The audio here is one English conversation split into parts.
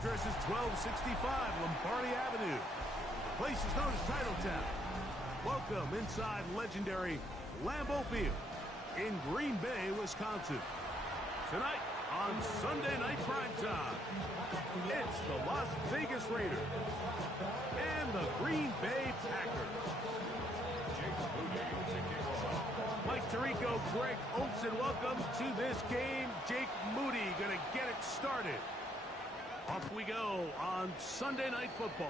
address is 1265 Lombardi Avenue. The place is known as Titletown. Welcome inside legendary Lambeau Field in Green Bay, Wisconsin. Tonight on Sunday Night Primetime, it's the Las Vegas Raiders and the Green Bay Packers. Mike Tirico, Greg Olsen, welcome to this game. Jake Moody going to get it started. Off we go on Sunday Night Football.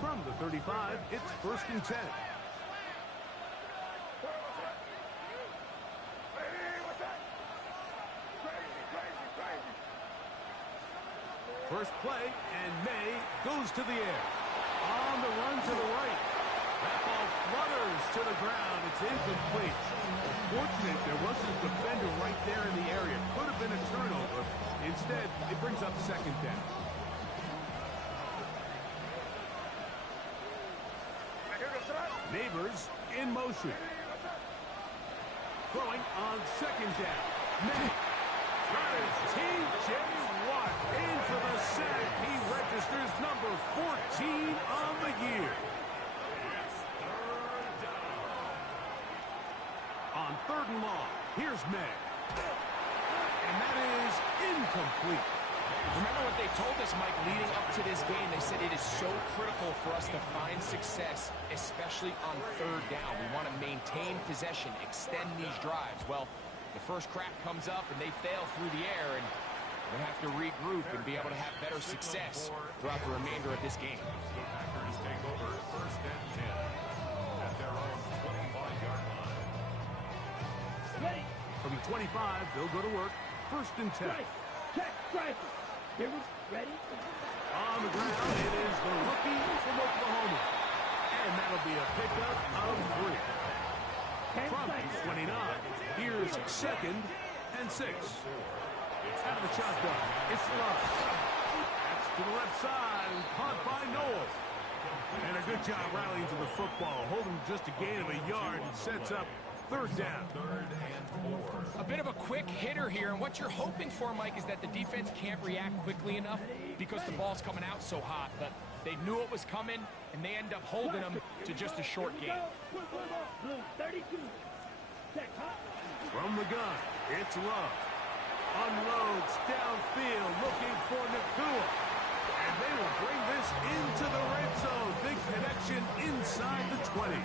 From the 35, it's 1st and 10. First play, and May goes to the air. On the run to the right. That ball flutters to the ground. It's incomplete. Fortunate there wasn't a defender right there in the area. Could have been a turnover. Instead, it brings up 2nd down. Neighbors in motion. Throwing on 2nd down. May. That is T.J. Watt in for the sack. He registers number 14 on the year. On 3rd and long, here's May. And that is incomplete. Remember what they told us, Mike, leading up to this game. They said it is so critical for us to find success, especially on 3rd down. We want to maintain possession, extend these drives. Well, the first crack comes up and they fail through the air, and we'll have to regroup and be able to have better success throughout the remainder of this game. The Packers take over 1st and 10 at their own 25-yard line. Ready. From the 25, they'll go to work. 1st and 10. Check, strike. Here we ready. On the ground, it is the rookie from Oklahoma. And that'll be a pickup of 3. From the 29, here's 2nd and 6. Out of the shotgun, it's Love. That's to the left side, and caught by Noel. And a good job rallying to the football, holding just a gain of a yard, and sets up 3rd down. 3rd and 4. A bit of a quick hitter here, and what you're hoping for, Mike, is that the defense can't react quickly enough because the ball's coming out so hot. But they knew it was coming, and they end up holding them to just a short game. 32. From the gun, it's Love. Unloads downfield, looking for Nakua. And they will bring this into the red zone. Big connection inside the 20.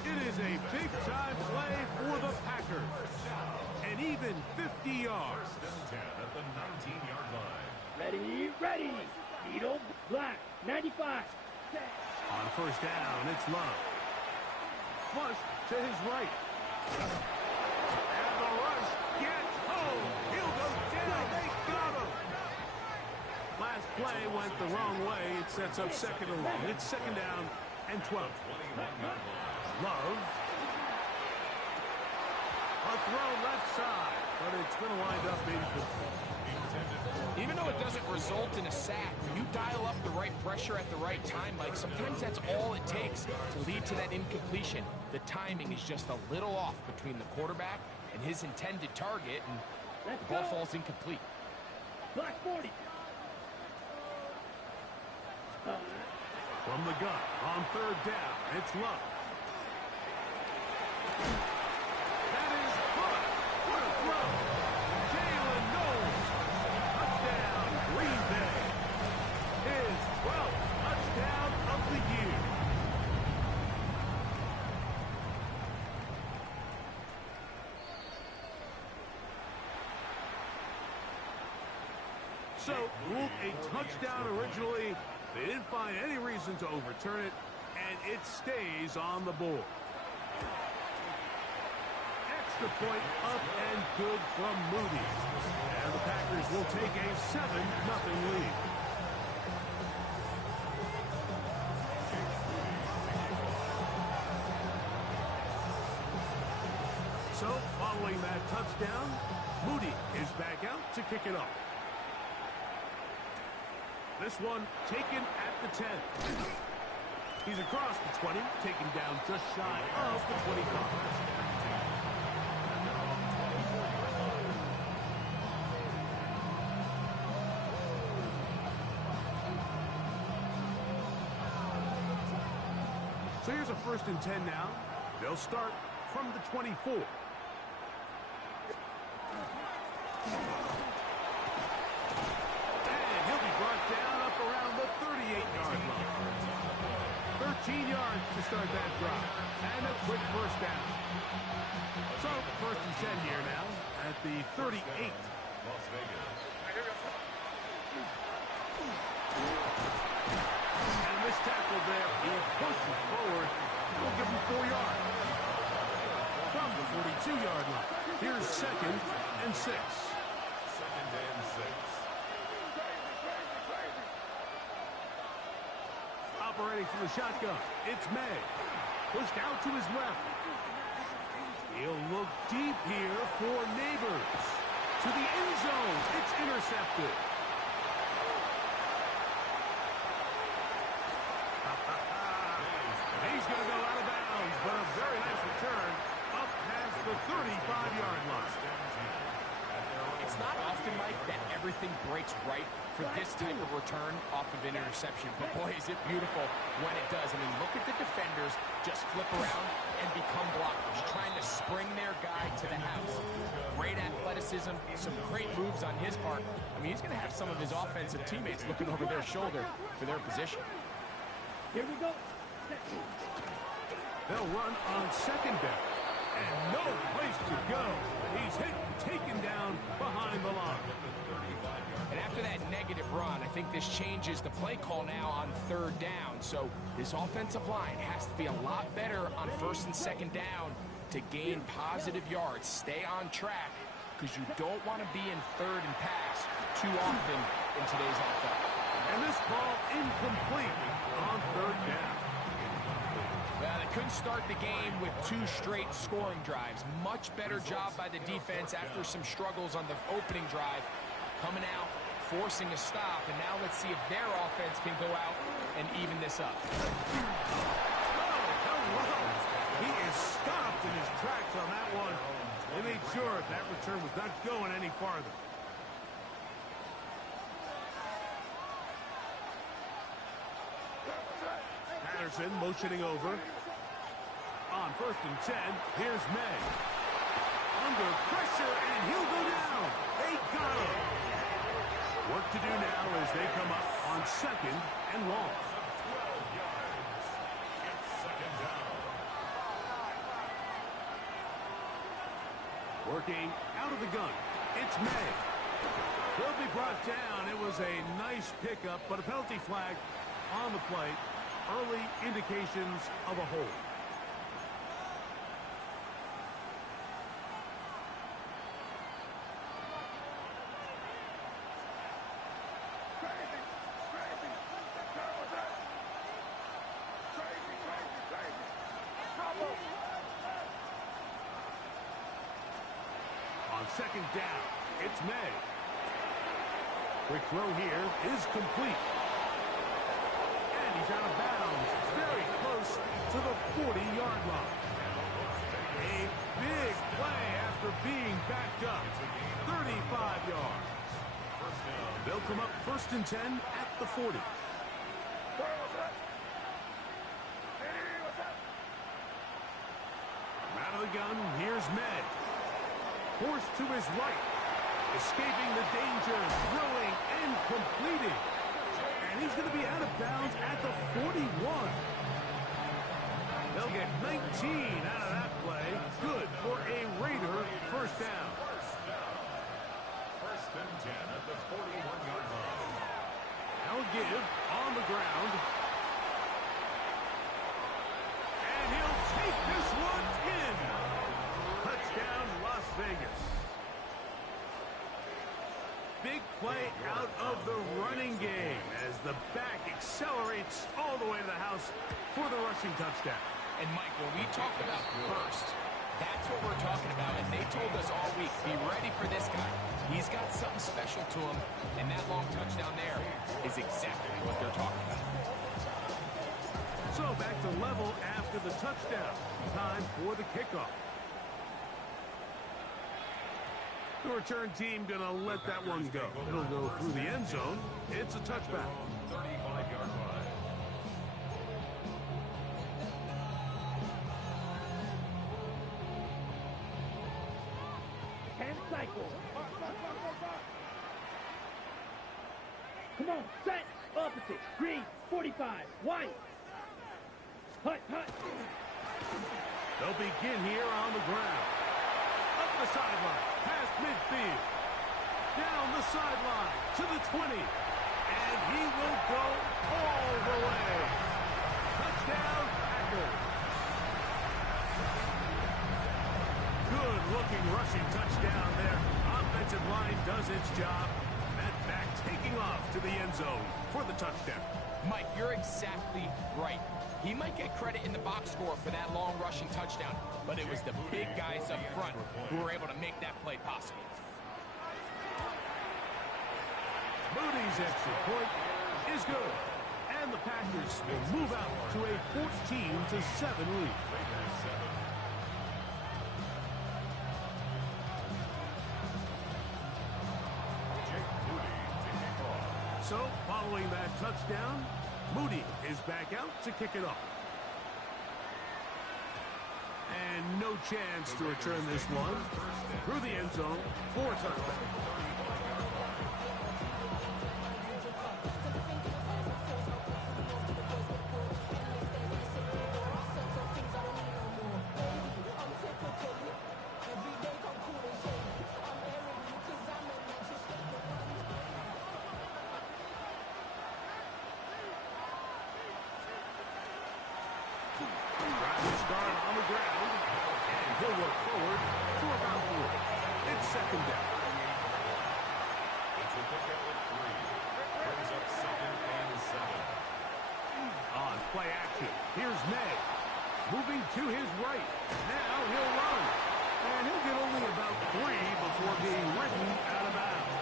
It is a big-time play for the Packers. And even 50 yards. 10 at the 19-yard line. Ready. Needle, black, 95. On 1st down, it's Love. Flush to his right. And the rush gets home. He'll go down. They got him. Last play went the wrong way. It sets up 2nd and long. It's 2nd down and 12. Love. A throw left side, but it's going to wind up incomplete. Even though it doesn't result in a sack, when you dial up the right pressure at the right time, Mike, sometimes that's all it takes to lead to that incompletion. The timing is just a little off between the quarterback and his intended target, and the ball falls incomplete. Black 40. From the gun, on 3rd down, it's Love. That is caught. What a throw. Jalen Knowles. Touchdown, Green Bay. His 12th touchdown of the year. So, ruled a touchdown originally. They didn't find any reason to overturn it, and it stays on the board. Extra point up and good from Moody. And the Packers will take a 7-0 lead. So, following that touchdown, Moody is back out to kick it off. This one taken at the 10. He's across the 20, taken down just shy of the 25. So here's a 1st and 10 now. They'll start from the 24. And he'll be brought down up around the 38-yard line. 13 yards to start that drive. And a quick 1st down. So 1st and 10 here now at the 38. Las Vegas. And this tackle there, he pushes forward. We'll give him 4 yards. From the 42-yard line. Here's 2nd and 6. 2nd and 6. Operating from the shotgun, it's May. Pushed out to his left. He'll look deep here for Neighbors. To the end zone, it's intercepted. He's going to go out of bounds, but a very nice return up past the 35-yard line. It's not often, Mike, that everything breaks right for this type of return off of an interception. But, boy, is it beautiful when it does. I mean, look at the defenders just flip around and become blockers, trying to spring their guy to the house. Great athleticism, some great moves on his part. I mean, he's going to have some of his offensive teammates looking over their shoulder for their position. Here we go. They'll run on 2nd down. And no place to go. He's hit and taken down behind the line. And after that negative run, I think this changes the play call now on 3rd down. So this offensive line has to be a lot better on 1st and 2nd down to gain positive yards. Stay on track because you don't want to be in 3rd and pass too often in today's offense. And this ball incomplete on 3rd down. Well, they couldn't start the game with 2 straight scoring drives. Much better job by the defense after some struggles on the opening drive. Coming out, forcing a stop, and now let's see if their offense can go out and even this up. He is stopped in his tracks on that one. They made sure that return was not going any farther. Patterson motioning over. On 1st and 10, here's May. Under pressure, and he'll go down. They got him. Work to do now as they come up on 2nd and long. 12 yards. It's 2nd down. Working out of the gun. It's May. Will be brought down. It was a nice pickup, but a penalty flag on the play. Early indications of a hold. On 2nd down, it's May. Quick throw here is complete. And he's out of bounds, very close to the 40-yard line. A big play after being backed up. 35 yards. They'll come up 1st and 10 at the 40. Out of the gun, here's May. Forced to his right. Escaping the danger, throwing and completing. And he's going to be out of bounds at the 41. They'll get 19 out of that play. Good for a Raider 1st down. 1st and 10 at the 41-yard line. They'll give on the ground. And he'll take this one in. Touchdown, Las Vegas. Big play out of the running game as the back accelerates all the way to the house for the rushing touchdown. And, Mike, when we talk about burst, That's what we're talking about, and they told us all week, be ready for this guy. He's got something special to him, and that long touchdown there is exactly what they're talking about. So back to level after the touchdown. Time for the kickoff. The return team going to let that one go. It'll go through the end zone. It's a touchback. 35-yard line. Hand cycle. Come on, set. Opposite. Green. 45. White. Hut, hut. They'll begin here on the ground. Up the sideline. Past midfield. Down the sideline to the 20. And he will go all the way. Touchdown, Packers. Good-looking rushing touchdown there. Offensive line does its job. That back taking off to the end zone for the touchdown. Mike, you're exactly right. He might get credit in the box score for that long rushing touchdown, but it was the big guys up front who were able to make that play possible. Moody's extra point is good. And the Packers will move out to a 14-7 lead. So, following that touchdown, Moody is back out to kick it off. And no chance to return this one through the end zone for a touchback. Start on the ground, and he'll work forward for about 4. It's second down. It's a pickup at 3. Brings up 2nd and 7. On play action, here's May. Moving to his right. Now he'll run. And he'll get only about 3 before being ridden out of bounds.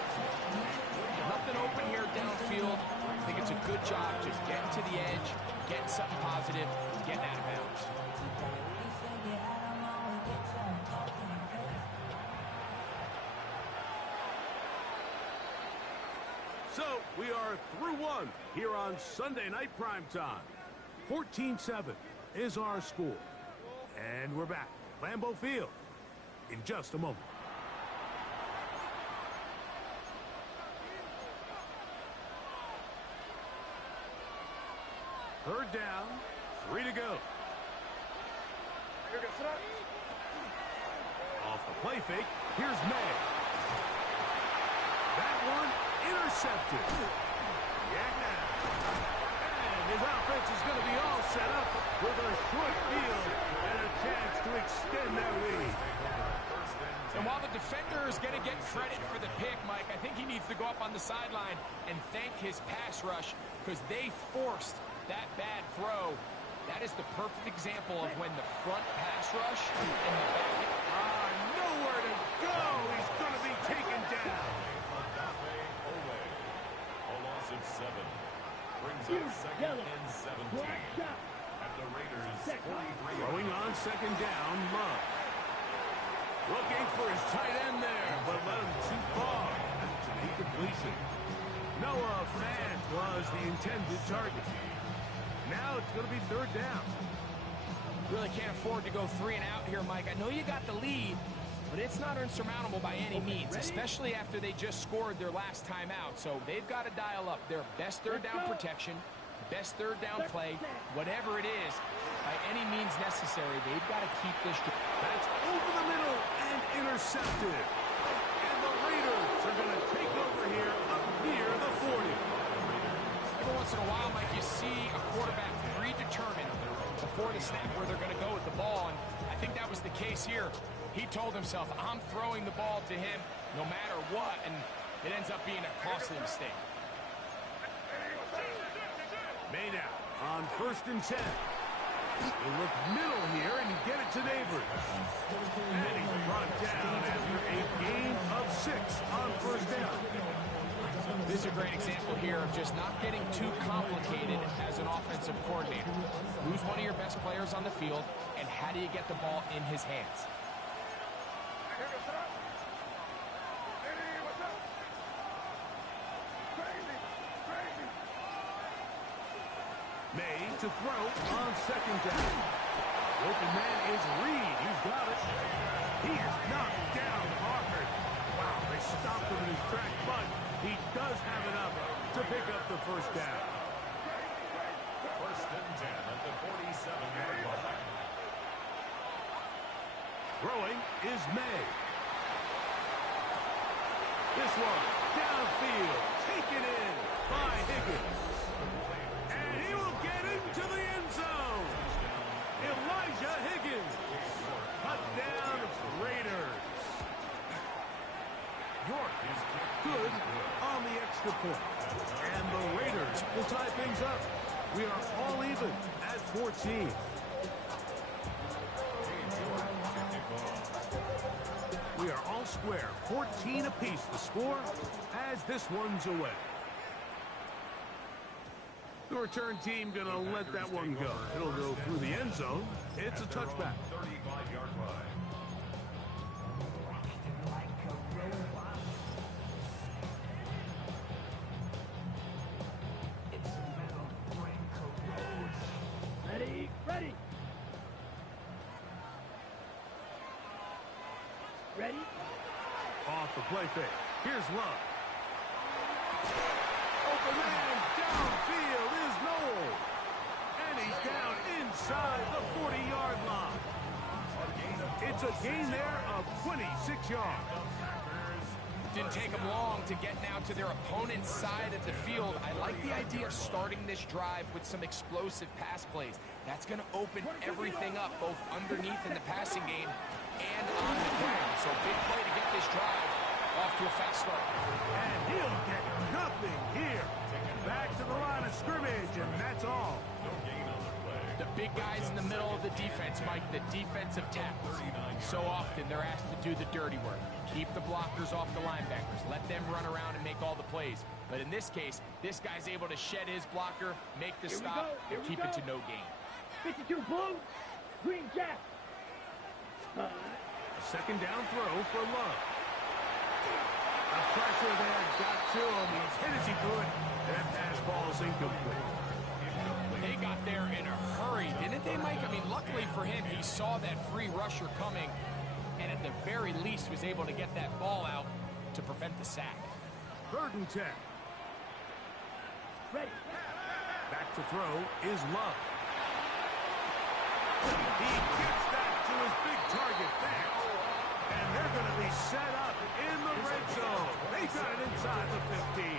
Nothing open here downfield. I think it's a good job just getting to the edge, getting something positive, getting out of bounds. So, we are through one here on Sunday Night Primetime. 14-7 is our score. And we're back at Lambeau Field in just a moment. Third down, 3 to go. Off the play fake, here's May. That one intercepted. Yeah. And his offense is going to be all set up with a short field and a chance to extend that lead. And while the defender is going to get credit for the pick, Mike, I think he needs to go up on the sideline and thank his pass rush because they forced that bad throw. That is the perfect example of when the front pass rush and the back. Nowhere to go. He's going to be taken down. A loss of 7. Brings up 2nd and 17. At the Raiders' 43. Throwing on second down, Love. Looking for his tight end there, but led him too far. That's an incompletion. Noah Fant was the intended target. Now it's going to be third down. Really can't afford to go 3 and out here, Mike. I know you got the lead, but it's not insurmountable by any means, especially after they just scored their last time out. So they've got to dial up their best third down protection, best third down play, whatever it is, by any means necessary. They've got to keep this. That's over the middle and intercepted. And the Raiders are going to take over here up near the 40. Every once in a while, Mike, you see a quarterback predetermined before the snap where they're going to go with the ball, and I think that was the case here. He told himself, I'm throwing the ball to him no matter what, and it ends up being a costly mistake. May now on 1st and 10. You look middle here, and you get it to Neighbors. And he's brought down after a gain of 6 on first down. This is a great example here of just not getting too complicated as an offensive coordinator. Who's one of your best players on the field, and how do you get the ball in his hands? May to throw on second down. The open man is Reed. He's got it. He is knocked down hard. Wow, they stopped him in his tracks, but he does have enough to pick up the first down. First and 10 at the 47-yard line. Throwing is May. This one downfield, taken in by Higgins. And he will get into the end zone. Elijah Higgins. Touchdown Raiders. York is good on the extra point. And the Raiders will tie things up. We are all even at 14. We are all square, 14 apiece the score as this one's away. The return team going to let that one go. It'll go through the end zone. It's a touchback. 35-yard line. Ready, ready. Ready? Off the play fake. Here's Love. Open man downfield is Noel. And he's down inside the 40-yard line. It's a gain there of 26 yards. Didn't take them long to get now to their opponent's side of the field. I like the idea of starting this drive with some explosive pass plays. That's going to open everything up, both underneath in the passing game and on the ground. So big play to get this drive off to a fast start. And he'll get nothing here. Back to the line of scrimmage, and that's all. The big guys in the middle of the defense, Mike, the defensive tackles. So often they're asked to do the dirty work. Keep the blockers off the linebackers. Let them run around and make all the plays. But in this case, this guy's able to shed his blocker, make the stop, and keep it to no gain. 52 blue, green jack. A second down throw for Love. The pressure there got to him. He's hit as he could. That pass ball's incomplete. They got there in a hurry, didn't they, Mike? I mean, luckily for him, he saw that free rusher coming, and at the very least was able to get that ball out to prevent the sack. 3rd and 10. Ready. Back to throw is Love. He gets that to his big target there. And they're going to be set up in the red zone. They got it inside the 15.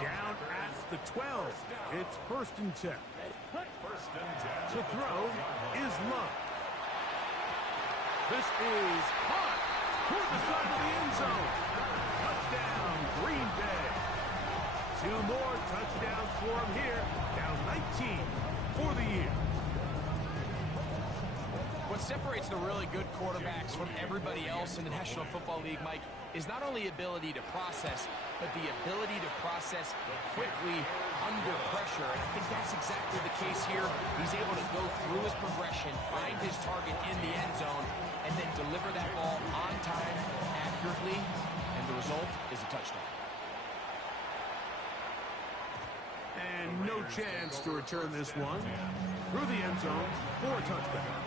Down at the 12. It's 1st and 10. First and 10. To throw is Love. This is hot toward the side of the end zone. Touchdown, Green Bay. 2 more touchdowns for him here. Down 19 for the year. What separates the really good quarterbacks from everybody else in the National Football League, Mike, is not only ability to process, but the ability to process quickly under pressure. And I think that's exactly the case here. He's able to go through his progression, find his target in the end zone, and then deliver that ball on time, accurately, and the result is a touchdown. And no chance to return this one through the end zone for a touchdown.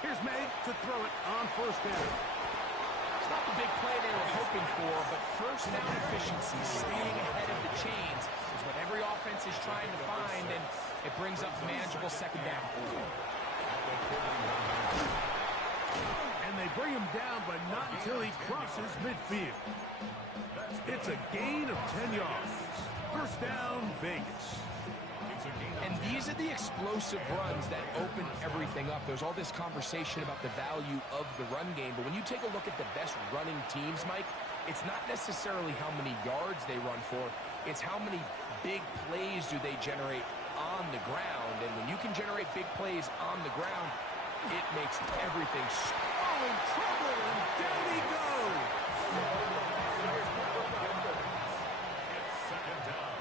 Here's May to throw it on 1st down. It's not the big play they were hoping for, but first down efficiency, staying ahead of the chains, is what every offense is trying to find, and it brings up manageable 2nd down. And they bring him down, but not until he crosses midfield. It's a gain of 10 yards. 1st down, Vegas. And these are the explosive runs that open everything up. There's all this conversation about the value of the run game, but when you take a look at the best running teams, Mike, it's not necessarily how many yards they run for, it's how many big plays do they generate on the ground. And when you can generate big plays on the ground, it makes everything in trouble, and down he goes. It's second down.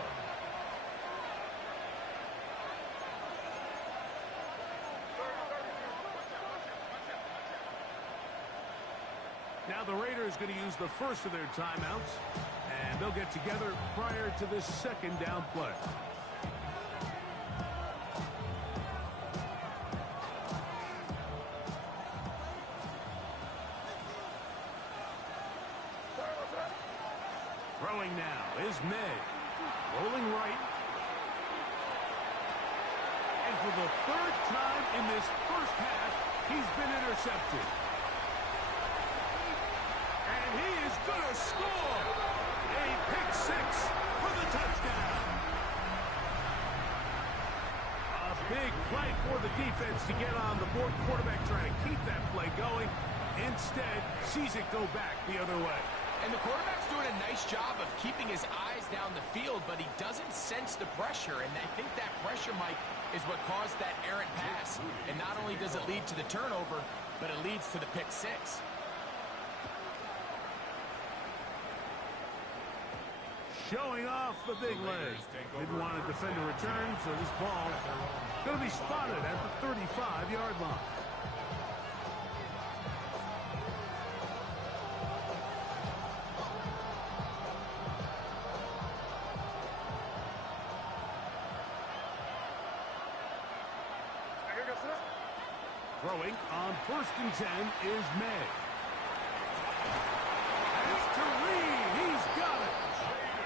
Now the Raiders going to use the first of their timeouts, and they'll get together prior to this second down play. Throwing now is May. Rolling right. And for the third time in this first half, he's been intercepted. And he is going to score a pick six for the touchdown. A big play for the defense to get on the board. Quarterback trying to keep that play going. Instead, sees it go back the other way. And the quarterback's doing a nice job of keeping his eyes down the field, but he doesn't sense the pressure. And I think that pressure, Mike, is what caused that errant pass. And not only does it lead to the turnover, but it leads to the pick six. Showing off the big leg. Didn't want to defend a return, so this ball going to be spotted at the 35-yard line. Throwing on 1st and 10 is May. It's to Reed. He's got it.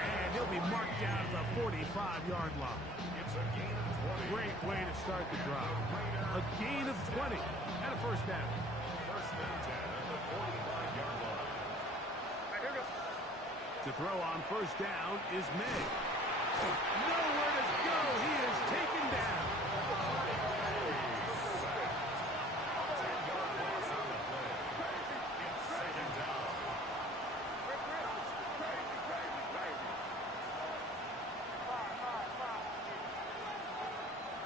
And he'll be marked down at the 45-yard line. It's a gain of 20. Great way to start the drive. A gain of 20 and a first down. First and 10 at the 45-yard line. To throw on 1st down is May. Nowhere to go. He is taken down.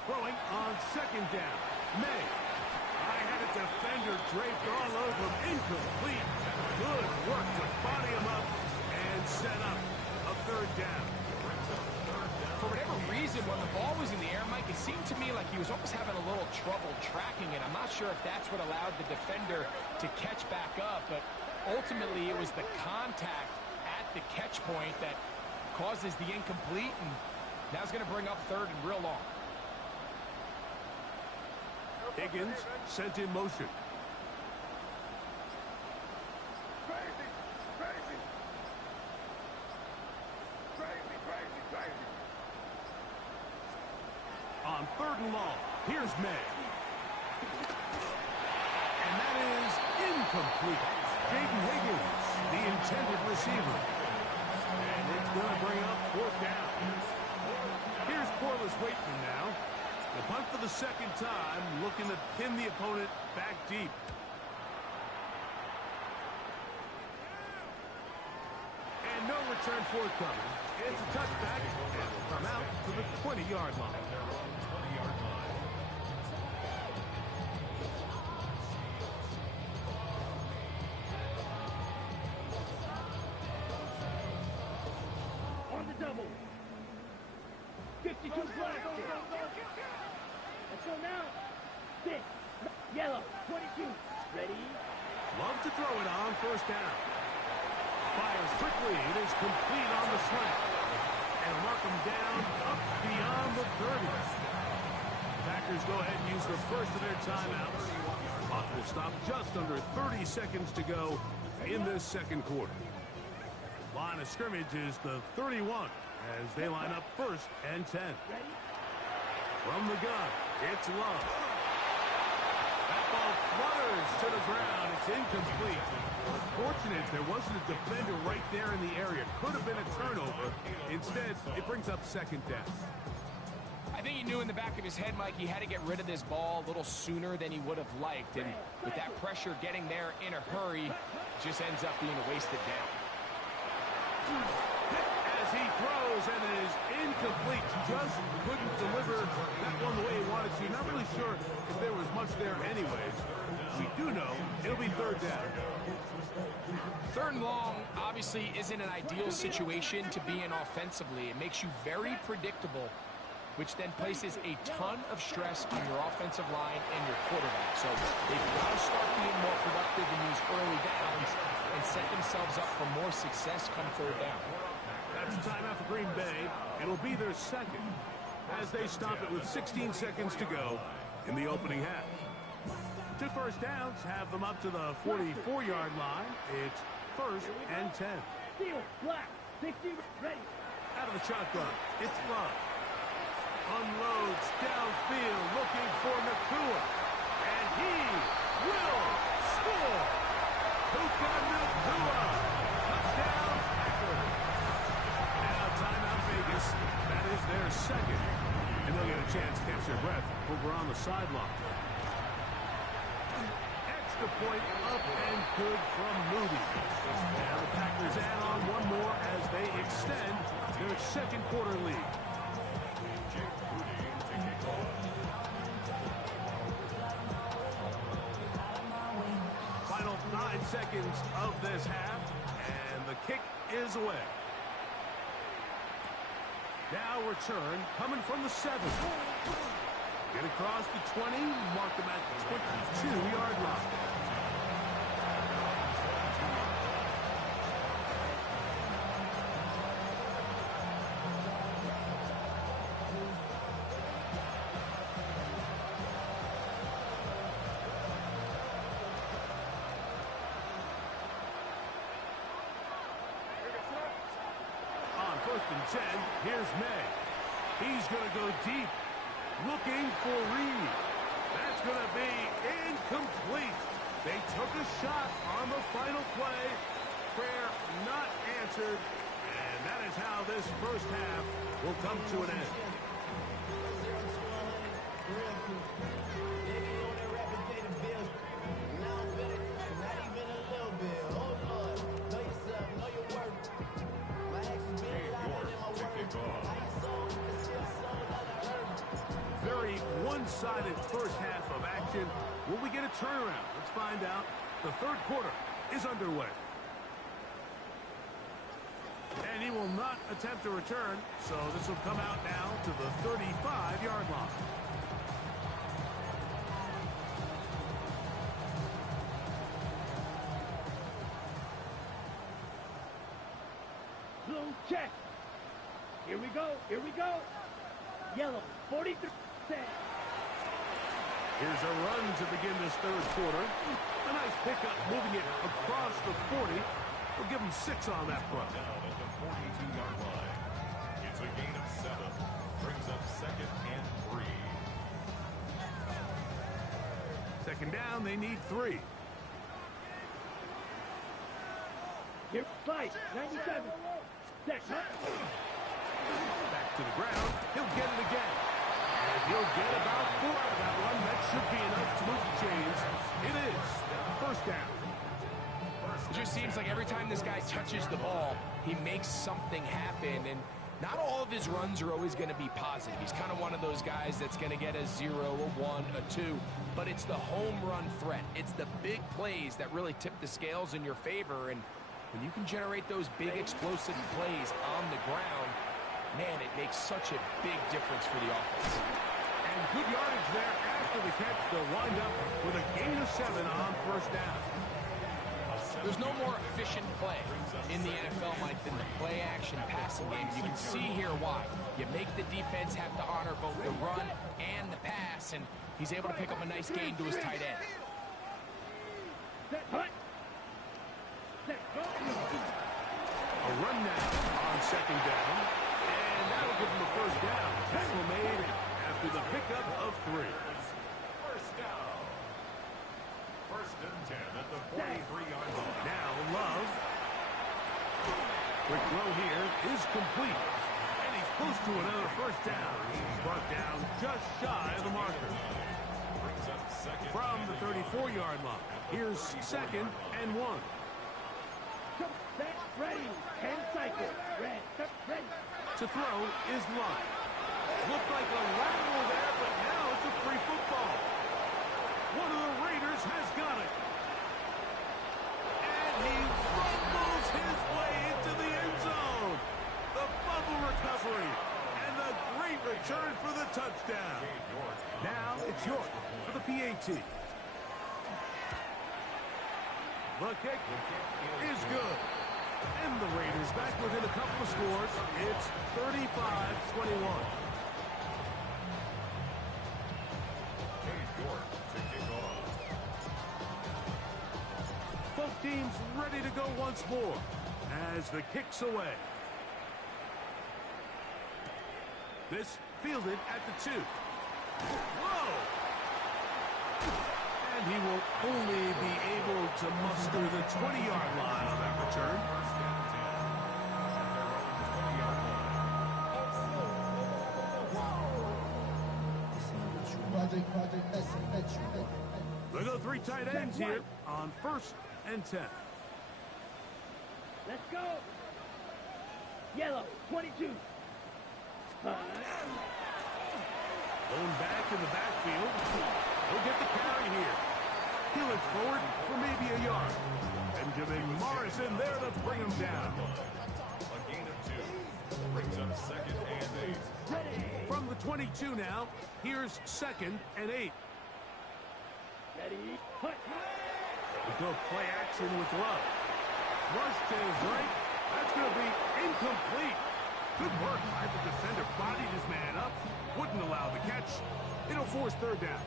Throwing on 2nd down. May. I had a defender draped all over him. Incomplete. Good work to body him up and set up a 3rd down. For whatever reason, when the ball was in the air, Mike, it seemed to me like he was almost having a little trouble tracking it. I'm not sure if that's what allowed the defender to catch back up, but ultimately it was the contact at the catch point that causes the incomplete, and now it's going to bring up 3rd and real long. Higgins sent in motion. On 3rd and long, here's May. And that is incomplete. Jaden Higgins, the intended receiver. And it's going to bring up 4th down. Here's Corliss Waitman now. The punt for the 2nd time, looking to pin the opponent back deep. And no return forthcoming. It's a touchback, and will come out to the 20-yard line. On the double. 52 flags. Let's go now. 6. Yellow. 22. Ready? Love to throw it on 1st down. Fires quickly. It is complete on the slant. And mark him down up beyond the 30. Packers go ahead and use the first of their timeouts. Clock will stop just under 30 seconds to go in this 2nd quarter. Line of scrimmage is the 31 as they line up 1st and 10. From the gun, it's Love. That ball flutters to the ground. It's incomplete. Unfortunate there wasn't a defender right there in the area. Could have been a turnover. Instead, it brings up 2nd down. I think he knew in the back of his head, Mike, he had to get rid of this ball a little sooner than he would have liked. And with that pressure getting there in a hurry, it just ends up being a wasted down. As he throws, and it is incomplete. Just couldn't deliver that one the way he wanted to. Not really sure if there was much there anyways. We do know it'll be third down. Third and long obviously isn't an ideal situation to be in offensively. It makes you very predictable, which then places a ton of stress on your offensive line and your quarterback. So they've got to start being more productive in these early downs and set themselves up for more success come third down. That's a timeout for Green Bay. It'll be their second as they stop it with 16 seconds to go in the opening half. 2 first downs have them up to the 44-yard line. It's 1st and 10. Steal, black, 60, ready. Out of the shotgun, it's Love. Unloads downfield, looking for Nakua. And he will score. Puka Nakua. Touchdown, Packers. Now timeout Vegas. That is their second. And they'll get a chance to catch their breath over on the sideline. Extra point up and good from Moody. Now the Packers add on one more as they extend their second quarter lead. Final 9 seconds of this half, and the kick is away. Now return coming from the 7. Get across the 20, mark them at the 22-yard line. On 1st and 10, here's May. He's going to go deep. Looking for Reed. That's going to be incomplete. They took a shot on the final play. Prayer not answered. And that is how this first half will come to an end. Very one-sided first half of action. Will we get a turnaround? Let's find out. The third quarter is underway. And he will not attempt to return, so this will come out now to the 35-yard line. Blue check. Here we go. Here we go. Yellow, 43. Here's a run to begin this third quarter. A nice pickup, moving it across the 40. We'll give him 6 on that front. Down at the 42-yard line. It's a gain of 7. Brings up 2nd and 3. Second down, they need 3. Here, fight, 97. Set, Back to the ground. He'll get it again. And he'll get about 4 out of that one. That should be enough to move the chains. It is. First down. It just seems like every time this guy touches the ball, he makes something happen. And not all of his runs are always going to be positive. He's kind of one of those guys that's going to get a 0, a 1, a 2. But it's the home run threat. It's the big plays that really tip the scales in your favor. And when you can generate those big explosive plays on the ground, man, it makes such a big difference for the offense. And good yardage there after the catch. They'll wind up with a gain of 7 on first down. There's no more efficient play in the NFL, Mike, than the play-action passing game. You can see here why. You make the defense have to honor both the run and the pass, and he's able to pick up a nice gain to his tight end. A run now on second down, and that'll give them a first down. Tackle made after the pickup of 3. First down. 1st and 10 at the 43-yard line. Now Love. Quick throw here is complete. And he's close to another first down. He's brought down just shy of the marker. From the 34-yard line, here's 2nd and 1. Set, ready. 10 cycles. Ready. To throw is Love. Looked like a lateral there, but now it's a free football. One of the Raiders has got it. And he fumbles his way into the end zone. The fumble recovery and the great return for the touchdown. Now it's York for the PAT. The kick is good. And the Raiders back within a couple of scores. It's 35-21. Both teams ready to go once more as the kick's away. This fielded at the 2. Whoa! And he will only be able to muster the 20-yard line on that return. They go 3 tight ends here on 1st and 10. Let's go. Yellow, 22. Going back in the backfield. He'll get the carry here. He looks forward for maybe a yard. Benjamin Morrison there to bring him down. A gain of 2. Brings up 2nd and 8. From the 22 now, here's 2nd and 8. Ready, put. We go play action with Love. Flush to his right. That's going to be incomplete. Good work by the defender. Bodied his man up. Wouldn't allow the catch. It'll force 3rd down.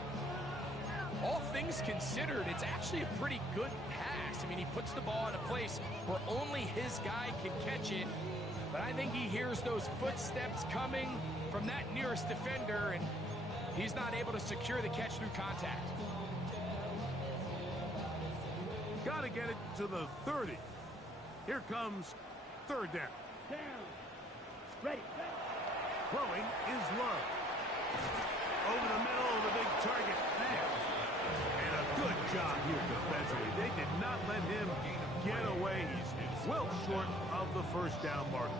All things considered, it's actually a pretty good pass. I mean, he puts the ball in a place where only his guy can catch it. But I think he hears those footsteps coming from that nearest defender, and he's not able to secure the catch through contact. Got to get it to the 30. Here comes 3rd down. Down. Ready. Throwing is Love. Over the middle of the big target. And a good job here defensively. They did not let him get away. He's well short of the 1st down marker.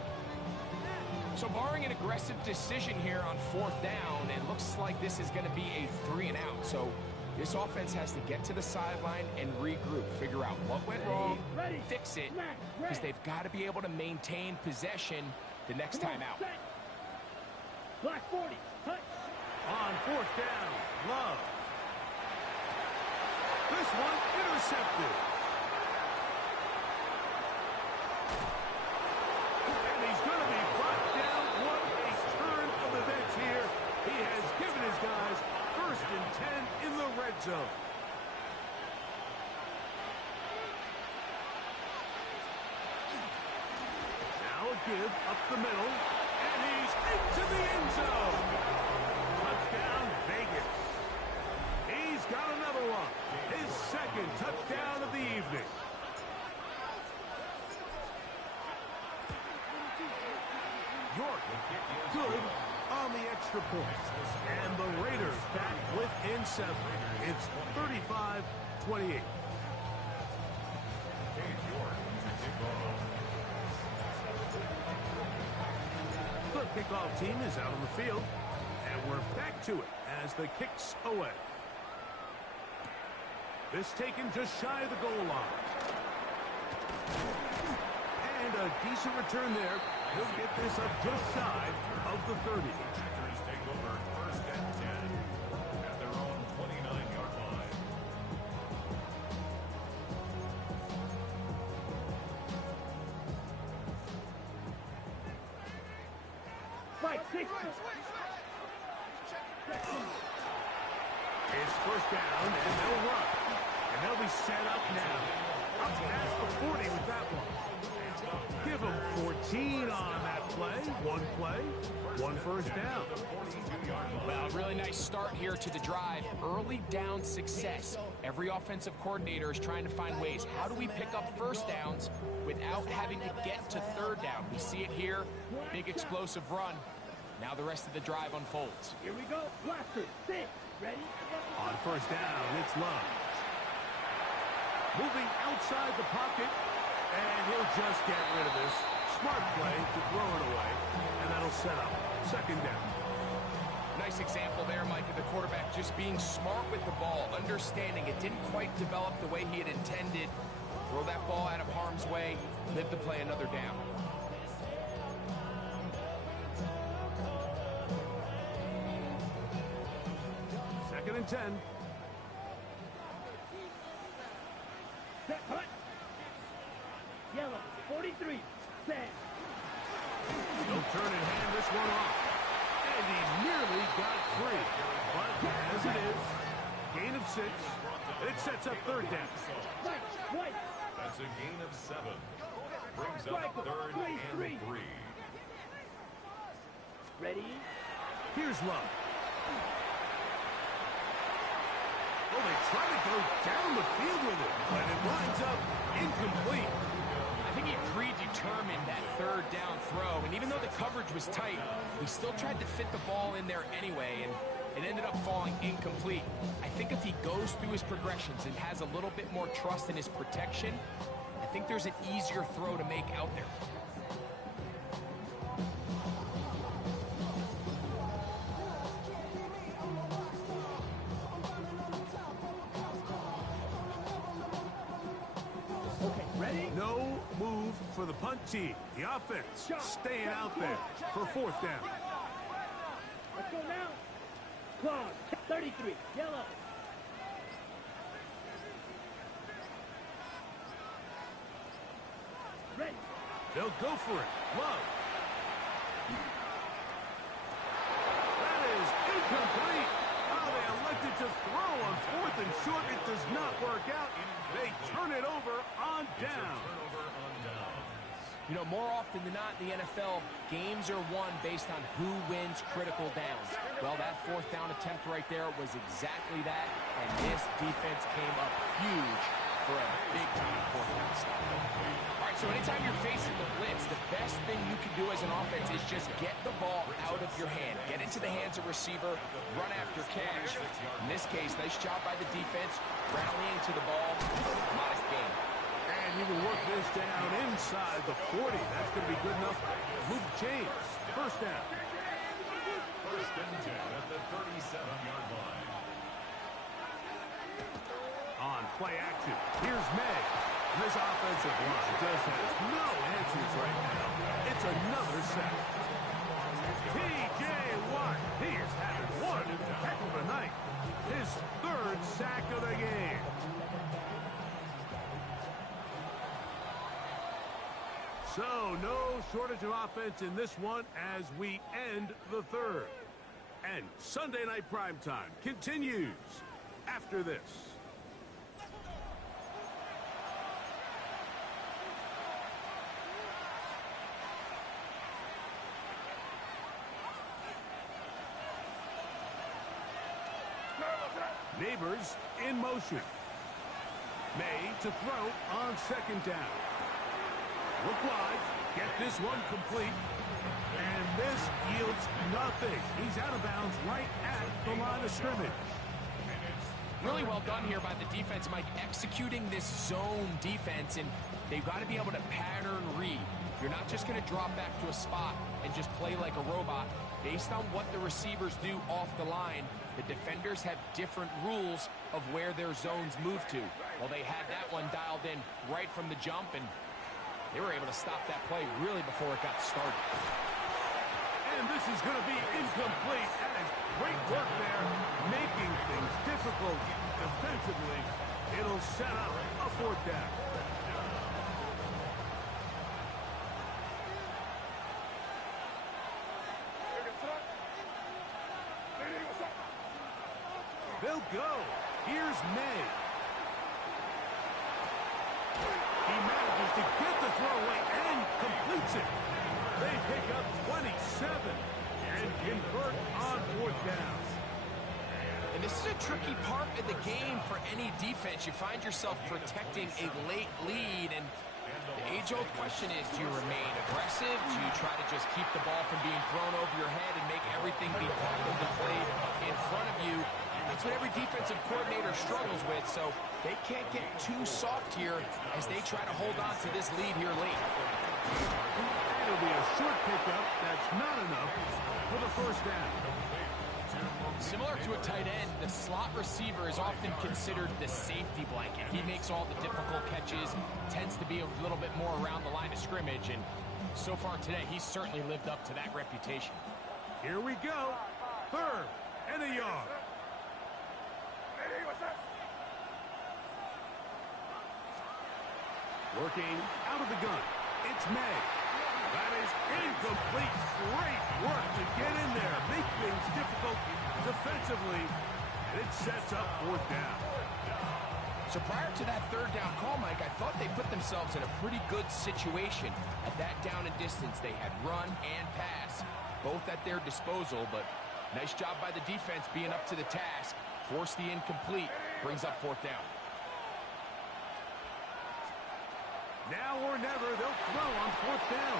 So barring an aggressive decision here on 4th down, it looks like this is going to be a 3 and out. So this offense has to get to the sideline and regroup, figure out what went wrong, fix it, because they've got to be able to maintain possession the next time out. Black 40, touch. On 4th down, Love. This one intercepted. And he's going to be brought down. What a turn of events here. He has given his guys 1st and 10 in the red zone. Now a give up the middle. And he's into the end zone. Touchdown, Vegas. He's got another one. His 2nd touchdown of the evening. York, good on the extra point. And the Raiders back within 7. It's 35-28. The kickoff team is out on the field. And we're back to it as the kick's away. This taken just shy of the goal line. And a decent return there. He'll get this up just shy of the 30. Packers take over 1st and 10 at their own 29-yard line. Fight 6. It's 1st down, and they'll run. And they'll be set up now. Up past the 40 with that one. Give them 14 on that play. 1 play, 1 1st down. Well, really nice start here to the drive. Early down success. Every offensive coordinator is trying to find ways. How do we pick up 1st downs without having to get to 3rd down? We see it here. Big explosive run. Now the rest of the drive unfolds. Here we go. Blaster. 6. Ready? On first down, it's Love. Moving outside the pocket, and he'll just get rid of this. Smart play to throw it away, and that'll set up second down. Nice example there, Mike, of the quarterback just being smart with the ball, understanding it didn't quite develop the way he had intended. Throw that ball out of harm's way, live to play another down. Second and 10. Set. Hut. Yellow. 43. Set. He'll turn and hand this one off. And he nearly got free. But as it is, gain of 6. It sets up third down. Right. That's a gain of 7. Brings up third and 3. Ready? Here's Love. Oh, they try to go down the field with it, but it winds up incomplete. I think he predetermined that third down throw, and even though the coverage was tight, he still tried to fit the ball in there anyway, and it ended up falling incomplete. I think if he goes through his progressions and has a little bit more trust in his protection, I think there's an easier throw to make out there. Okay, ready? No move for the punt team. The offense staying out there for fourth down. Let's go now. Claws. 33. Yellow. Ready. They'll go for it. Love. That is incomplete. Oh, they elected to throw on fourth and short. It does not work out. They turn it over on down. You know, more often than not in the NFL, games are won based on who wins critical downs. Well, that fourth down attempt right there was exactly that, and this defense came up huge for a big-time fourth down stop. All right, so anytime you're facing the blitz, the best thing you can do as an offense is just get the ball out of your hand. Get into the hands of receiver, run after catch. In this case, nice job by the defense, rallying to the ball, modest gain. And you can work this down inside the 40. That's going to be good enough to move the chains. First down. First and 10 at the 37-yard line. On play action, here's May. This offensive line just has no answers right now. It's another sack. T.J. Watt, he is having one heck of a night. His third sack of the game. So, no shortage of offense in this one as we end the third. And Sunday Night Primetime continues after this. Neighbors in motion. May to throw on second down. Look wide, get this one complete, and this yields nothing. He's out of bounds right at the line of scrimmage. Really well done here by the defense, Mike, executing this zone defense, and they've got to be able to pattern read. You're not just going to drop back to a spot and just play like a robot. Based on what the receivers do off the line, the defenders have different rules of where their zones move to. Well, they had that one dialed in right from the jump, and they were able to stop that play really before it got started. And this is going to be incomplete. That is great work there, making things difficult defensively. It'll set up a fourth down. They'll go. Here's May. He manages to get the throw away and completes it. They pick up 27 and convert on fourth down. And this is a tricky part of the game for any defense. You find yourself protecting a late lead, and The age-old question is, do you remain aggressive? Do you try to just keep the ball from being thrown over your head and make everything be tackled and played in front of you? That's what every defensive coordinator struggles with, so they can't get too soft here as they try to hold on to this lead here late. It'll be a short pickup. That's not enough for the first down. Similar to a tight end, the slot receiver is often considered the safety blanket. He makes all the difficult catches, tends to be a little bit more around the line of scrimmage, and so far today, he's certainly lived up to that reputation. Here we go. 3rd and a yard. Working out of the gun. It's May. That is incomplete. Great work to get in there. Make things difficult defensively. And it sets up 4th down. So prior to that 3rd down call, Mike, I thought they put themselves in a pretty good situation. At that down and distance, they had run and pass, both at their disposal. But nice job by the defense being up to the task. Force the incomplete. Brings up 4th down. Now or never, they'll throw on 4th down.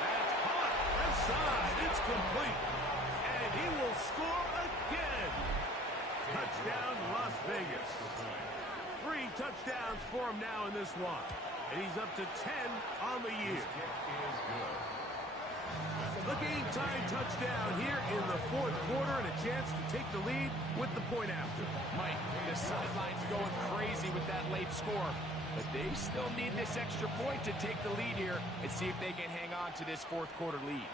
That's hot. Left side. It's complete. And he will score again. Touchdown, Las Vegas. 3 touchdowns for him now in this one. And he's up to 10 on the year. The game-time touchdown here in the 4th quarter and a chance to take the lead with the point after. Mike, the sideline's going crazy with that late score. But they still need this extra point to take the lead here and see if they can hang on to this 4th quarter lead.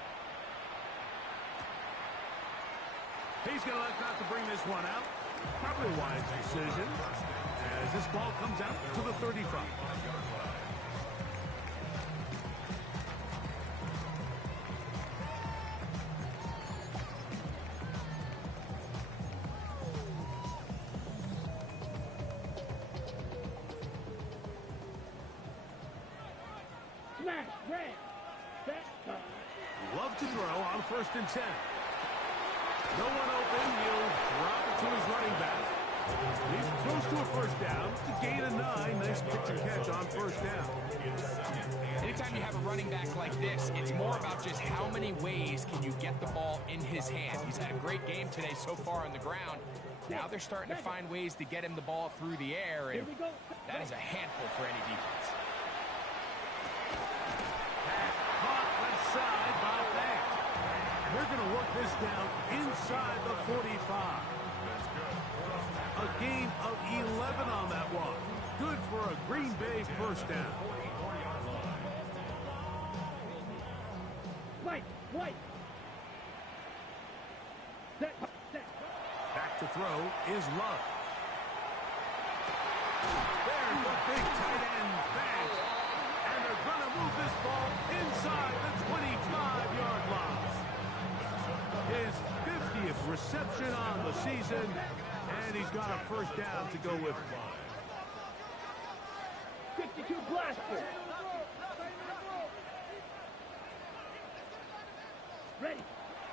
He's going to elect not to bring this one out. Probably a wise decision as this ball comes out to the 35. Love to throw on 1st and 10. No one open. He'll drop it to his running back. He throws to a 1st down to gain a 9. Nice pitch and catch on 1st down. Anytime you have a running back like this, it's more about just how many ways can you get the ball in his hand. He's had a great game today so far on the ground. Now they're starting to find ways to get him the ball through the air, and that is a handful for any defense. Caught left side by Fant. And they're going to work this down inside the 45. A gain of 11 on that one. Good for a Green Bay 1st down. White. Back to throw is Love. There's the big tight end Fant. And they're going to move this ball inside the 25-yard line. His 50th reception on the season, and he's got a 1st down to go with it. 52 blaster. Ready.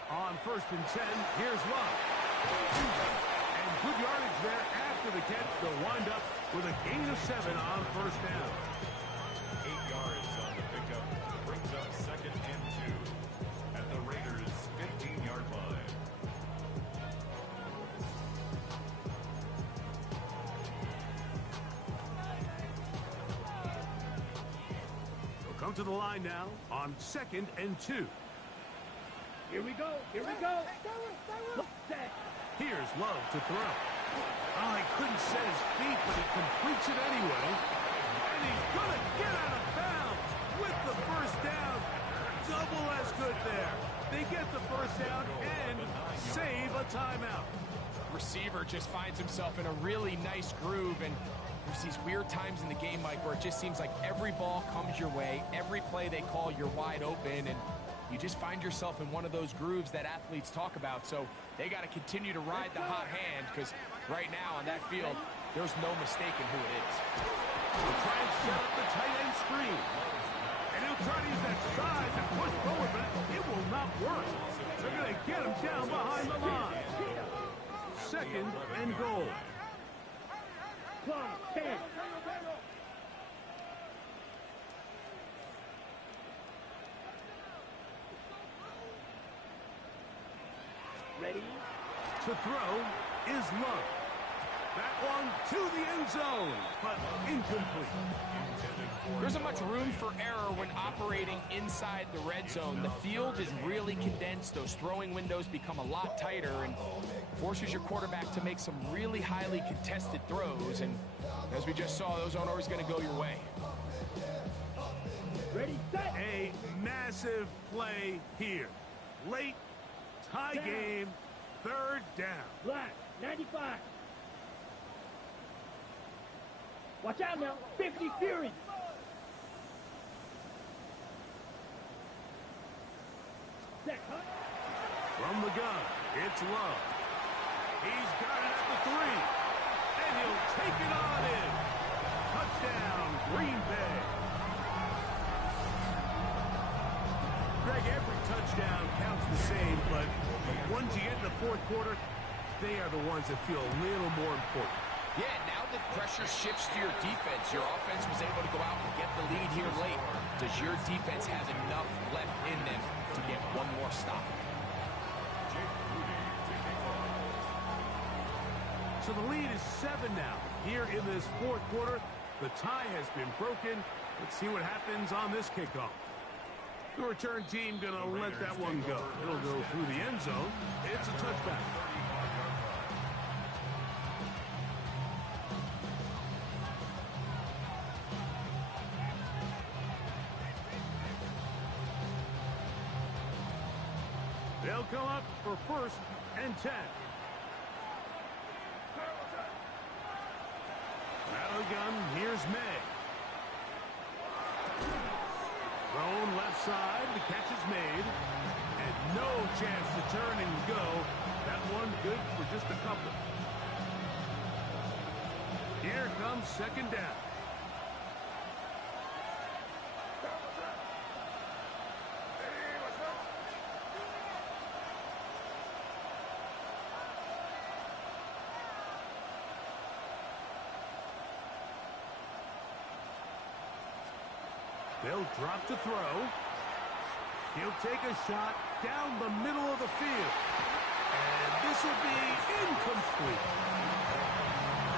On 1st and 10, here's Love. And good yardage there after the catch. They'll wind up with a gain of 7 on 1st down. 8 yards on the pickup. Brings up 2nd and 2 at the Raiders' 15-yard line. They'll come to the line now on 2nd and 2. Here we go. Here's Love to throw. Oh, he couldn't set his feet, but he completes it anyway. And he's going to get out of bounds with the 1st down. Double as good there. They get the 1st down and save a timeout. Receiver just finds himself in a really nice groove, and there's these weird times in the game, Mike, where it just seems like every ball comes your way, every play they call, you're wide open, and you just find yourself in one of those grooves that athletes talk about. So they got to continue to ride the hot hand, because right now on that field, there's no mistaking who it is. He'll try and set up the tight end screen. And he'll try to use that size and push forward, but it will not work. They're going to get him down behind the line. 2nd and goal. To throw is Love. That one to the end zone, but incomplete. There isn't much room for error when operating inside the red zone. The field is really condensed. Those throwing windows become a lot tighter and forces your quarterback to make some really highly contested throws. And as we just saw, those aren't always going to go your way. Ready, set. A massive play here. Late, tie game, third down. Black, 95. Watch out now. 50 Fury. Set, huh? From the gun, it's Love. He's got it at the 3. And he'll take it on in. Touchdown, Green Bay. Greg, every touchdown counts the same, but the ones you get in the fourth quarter, they are the ones that feel a little more important. Yeah, now that pressure shifts to your defense, your offense was able to go out and get the lead here late. Does your defense have enough left in them to get one more stop? So the lead is 7 now. Here in this fourth quarter, the tie has been broken. Let's see what happens on this kickoff. The return team going to let that one go. It'll go through the end zone. It's a touchback. They'll come up for 1st and 10. Out of the gun, here's May. Thrown left side, the catch is made. And no chance to turn and go. That one good for just a couple. Here comes 2nd down. They'll drop to throw. He'll take a shot down the middle of the field. And this will be incomplete.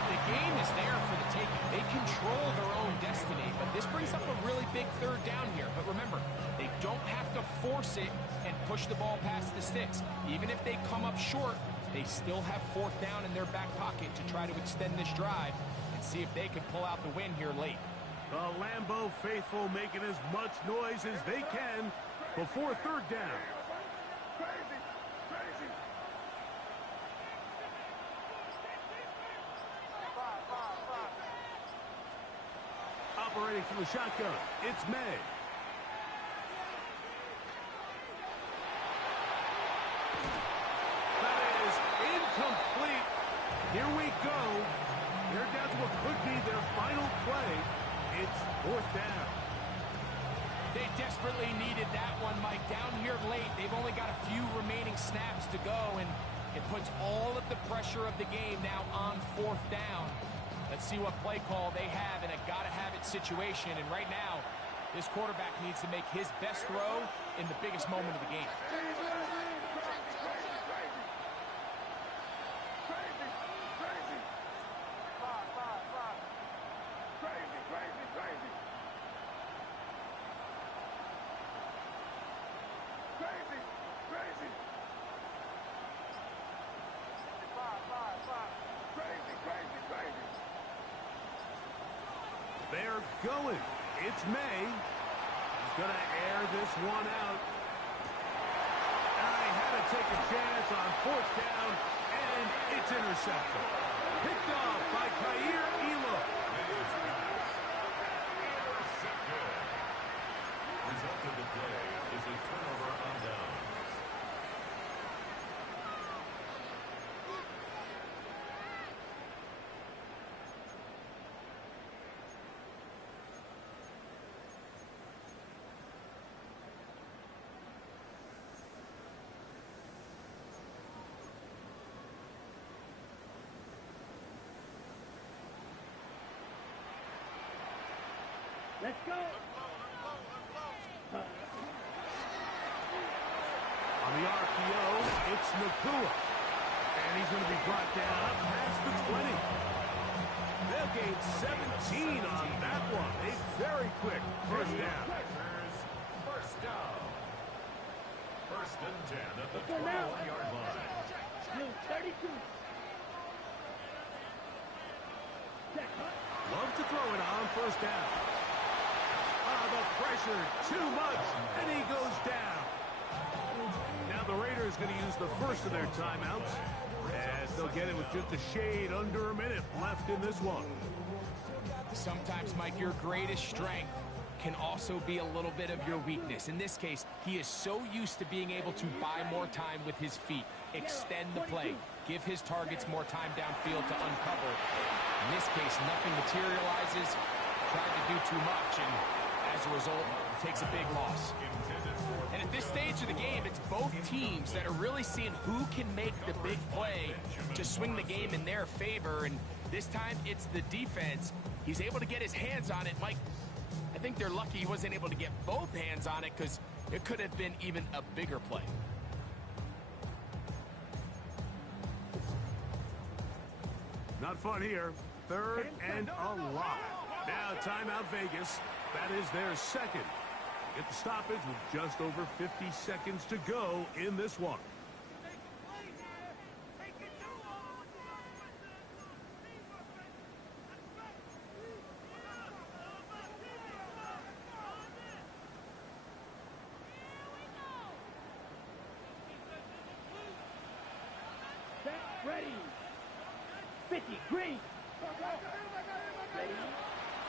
The game is there for the taking. They control their own destiny, but this brings up a really big 3rd down here. But remember, they don't have to force it and push the ball past the sticks. Even if they come up short, they still have 4th down in their back pocket to try to extend this drive and see if they can pull out the win here late. The Lambeau faithful making as much noise as they can before 3rd down. Crazy, crazy. Operating from the shotgun, it's May. That is incomplete. Here we go. They're down to what could be their final play. It's 4th down. They desperately needed that one, Mike. Down here late, they've only got a few remaining snaps to go, and it puts all of the pressure of the game now on 4th down. Let's see what play call they have in a gotta-have-it situation. And right now, this quarterback needs to make his best throw in the biggest moment of the game. They're going. It's May. He's going to air this one out. I had to take a chance on 4th down, and it's intercepted. Picked off by Khair Elo. Result of the play is a turnover on down. Let's go. On the RPO, it's Nakua. And he brought down up past the 20. They'll gain 17 on that one. A very quick first down. First down. First and 10 at the 21-yard line. 32. Love to throw it on first down. The pressure, too much, and he goes down. Now the Raiders going to use the first of their timeouts, as they'll get it with just a shade under a minute left in this one. Sometimes, Mike, your greatest strength can also be a little bit of your weakness. In this case, he is so used to being able to buy more time with his feet, extend the play, give his targets more time downfield to uncover. In this case, nothing materializes, tried to do too much, and as a result, takes a big loss. And at this stage of the game, it's both teams that are really seeing who can make the big play to swing the game in their favor, and this time it's the defense. He's able to get his hands on it. Mike, I think they're lucky he wasn't able to get both hands on it, because it could have been even a bigger play. Not fun here. Third and a lot. Now timeout Vegas. That is their second. Get the stoppage with just over 50 seconds to go in this one. Ready. 50. Green. Ready.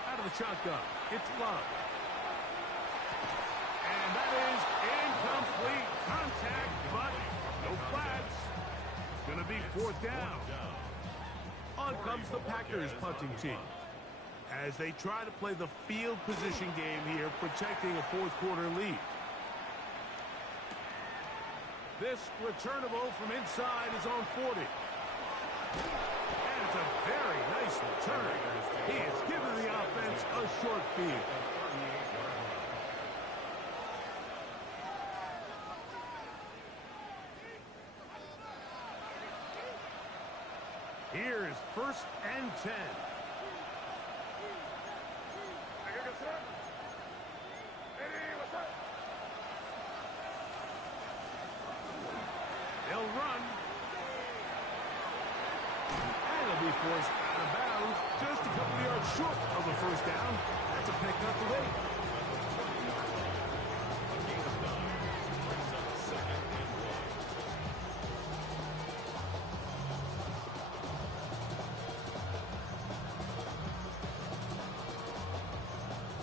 Out of the shotgun. It's Love. And that is incomplete contact, but no flats. It's going to be fourth down. On comes the Packers punting team, as they try to play the field position game here, protecting a fourth quarter lead. This returnable from inside is on 40. And it's a very nice return. He has given the offense a short field. Here's first and 10. They'll run. And it'll be forced out of bounds, just a couple yards short of the first down. That's a pickup of 8.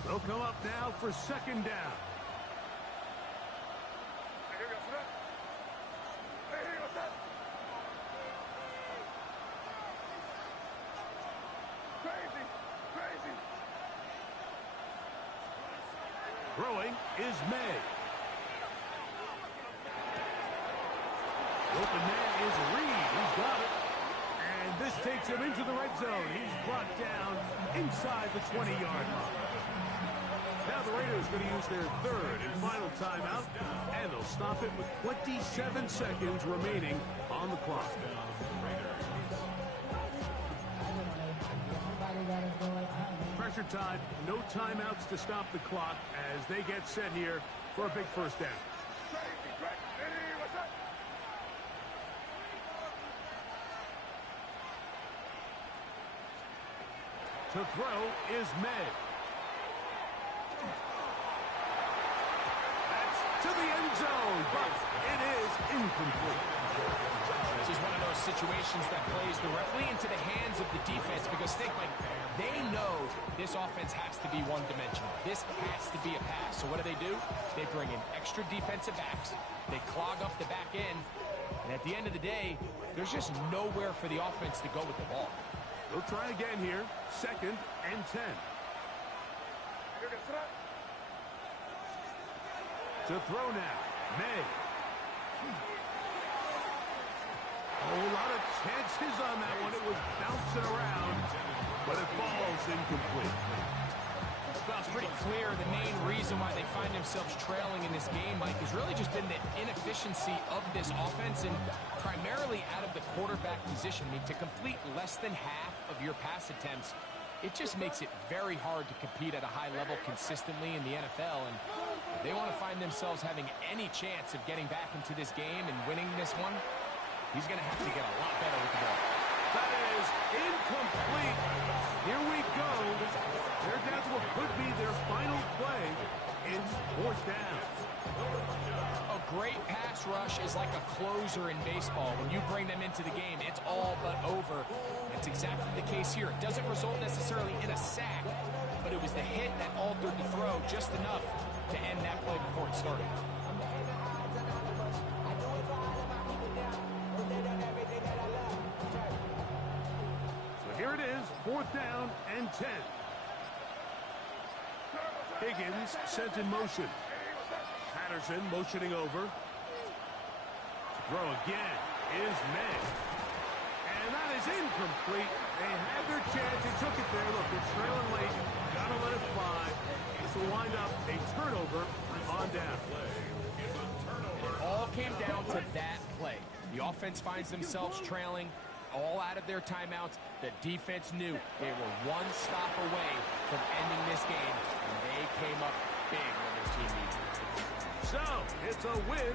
They'll come up now for second down. Throwing is May. Open man is Reed. He's got it. And this takes him into the red zone. He's brought down inside the 20-yard line. Now the Raiders going to use their third and final timeout, and they'll stop it with 27 seconds remaining on the clock. Pressure time, no timeouts to stop the clock as they get set here for a big first down. To throw is May. That's to the end zone, but it is incomplete. This is one of those situations that plays directly into the hands of the defense, because think, like, they know this offense has to be one-dimensional. This has to be a pass. So what do? They bring in extra defensive backs. They clog up the back end. And at the end of the day, there's just nowhere for the offense to go with the ball. They'll try again here. Second and 10. To throw now. May. A whole lot of chances on that one. It was bouncing around, but it falls incomplete. Well, it's pretty clear the main reason why they find themselves trailing in this game, Mike, has really just been the inefficiency of this offense and primarily out of the quarterback position. I mean, to complete less than half of your pass attempts, it just makes it very hard to compete at a high level consistently in the NFL. And if they want to find themselves having any chance of getting back into this game and winning this one, he's going to have to get a lot better with the ball. That is incomplete. Here we go. They're down to what could be their final play. It's fourth down. A great pass rush is like a closer in baseball. When you bring them into the game, it's all but over. That's exactly the case here. It doesn't result necessarily in a sack, but it was the hit that altered the throw just enough to end that play before it started. Here it is, fourth down and 10. Higgins sent in motion. Patterson motioning over. Throw again is made. And that is incomplete. They had their chance. They took it there. Look, they're trailing late. Gotta let it fly. This will wind up a turnover on down. It all came down to that play. The offense finds themselves trailing. All out of their timeouts. The defense knew they were one stop away from ending this game, and they came up big when their team needed it. So, it's a win